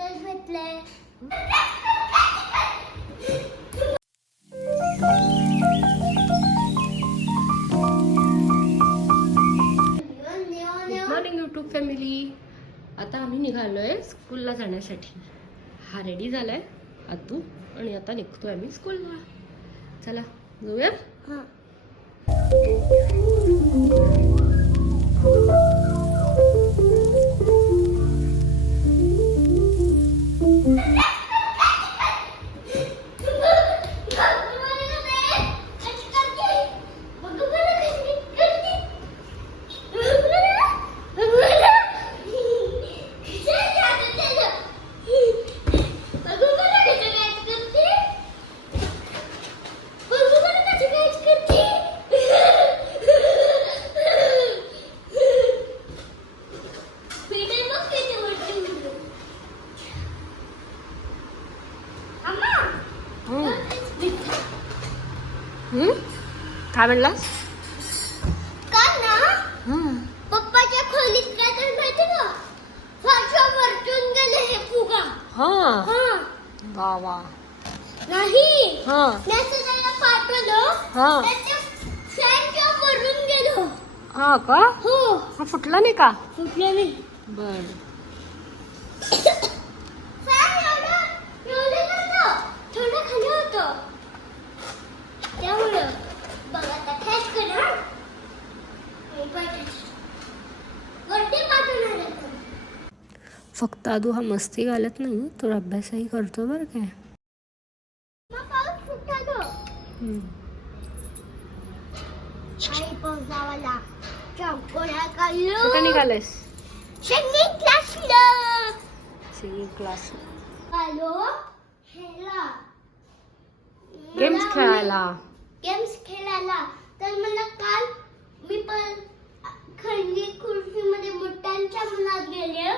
Medals भेटले YouTube family आता आम्ही निघालोय स्कूलला जाण्यासाठी. हा रेडी झालाय आतू आणि आता निघतोय आम्ही स्कूलला चला जाऊया? हा. काय म्हणलास? ना. पप्पाच्या खोलीत काय तर माहिती का? फारशा वरतून गेले हे फुगा. हा. हा. वा वा. नाही. हा. त्याचं त्याला पाठवलं. हा. त्याच्या फॅनच्या वरून गेलो. हा का? हो. हा फुटला नाही का? कुठलं नाही. बर. फक्त आदू हा मस्ती घालत नाही तो अभ्यासही करतो बरं काय? हम्म. कुठं क्लासला सिंगिंग क्लास हॅलो? हेला गेम्स खेळायला गेम्स खेळायला तर मला काल मी पण खंडी खुर्चीमध्ये मुठ्यांच्या मनात गेले.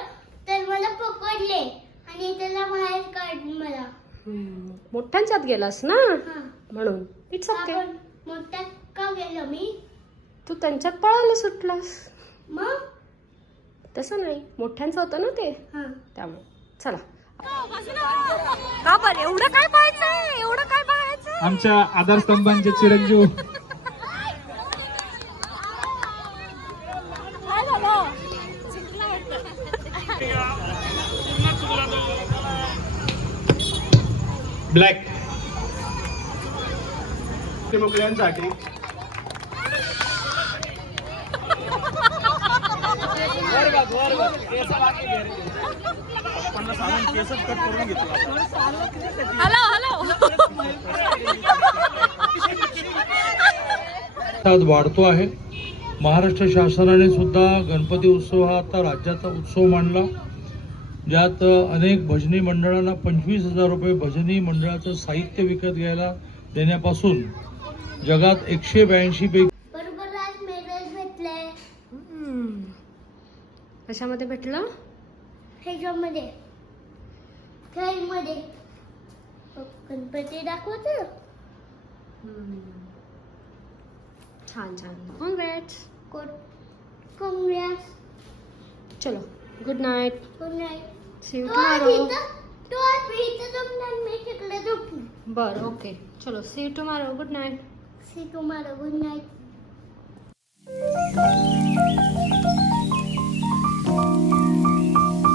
मोठ्यांच्यात गेलास ना? म्हणून. इट्स ओके आपण मोठ्यात का गेलो मी? तू त्यांच्यात पळायला सुटलास. मग? तसं नाही. मोठ्यांचं होतं ना ते? हा. त्यामुळे. चला. का बरं? एवढं काय पाहायचंय? एवढं काय पाहायचंय? आमच्या आधारस्तंभांचे चिरंजीव. ब्लॅक मुकल्यांसाठी हॅलो हॅलो प्रतिसाद वाढतो आहे. महाराष्ट्र शासनाने सुद्धा गणपती उत्सव हा आता राज्याचा उत्सव मानला ज्यात अनेक भजनी मंडळांना पंचवीस हजार रुपये भजनी मंडळाचं साहित्य विकत घ्यायला देण्यापासून जगात एकशे ब्याऐंशी पैकी बरोबर आज मेडल्स भेटले. हम्म. कशामध्ये भेटलं? ह्याच्यामध्ये. खेळमध्ये गणपती दाखवतो. छान छान. कॉंग्रॅट्स कोण? काँग्रेस चलो. Good night good night see you तो आज टुमारो बरं ओके. चलो see you tomorrow good night see तुम्हाला गुड नाईट